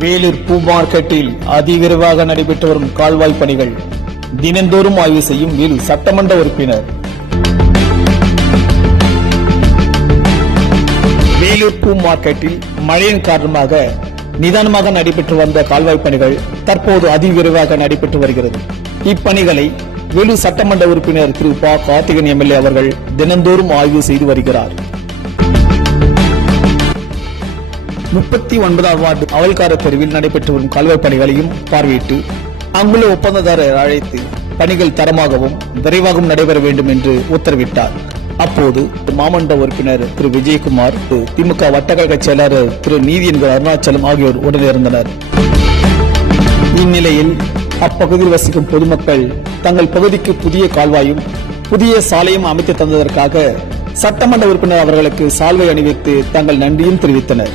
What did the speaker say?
வேலூர் பூ மார்க்கெட்டில் அதிவிரைவாக நடைபெற்று வரும் கால்வாய் பணிகள் தினந்தோறும் ஆய்வு செய்யும் வேலூர் சட்டமன்ற உறுப்பினர். வேலூர் பூ மார்க்கெட்டில் மழையின் காரணமாக நிதானமாக நடைபெற்று வந்த கால்வாய் பணிகள் தற்போது அதிவிரைவாக நடைபெற்று வருகிறது. இப்பணிகளை வேலூர் சட்டமன்ற உறுப்பினர் திரு ப. கார்த்திகன் எம்எல்ஏ அவர்கள் தினந்தோறும் ஆய்வு செய்து வருகிறார். 39வது வார்டு அவல்கார தெருவில் நடைபெற்று வரும் கால்வாய் பணிகளையும் பார்வையிட்டு அங்குள்ள ஒப்பந்ததாரர் அழைத்து பணிகள் தரமாகவும் விரைவாகவும் நடைபெற வேண்டும் என்று உத்தரவிட்டார். அப்போது மாமன்ற உறுப்பினர் திரு விஜயகுமார், திமுக வட்டக்கழக செயலாளர் திரு நீதியன்கள் அருணாச்சலம் ஆகியோர் உடனிருந்தனர். இந்நிலையில் அப்பகுதியில் வசிக்கும் பொதுமக்கள் தங்கள் பகுதிக்கு புதிய கால்வாயும் புதிய சாலையும் அமைத்து தந்ததற்காக சட்டமன்ற உறுப்பினர் அவர்களுக்கு சால்வை அணிவித்து தங்கள் நன்றியும் தெரிவித்தனர்.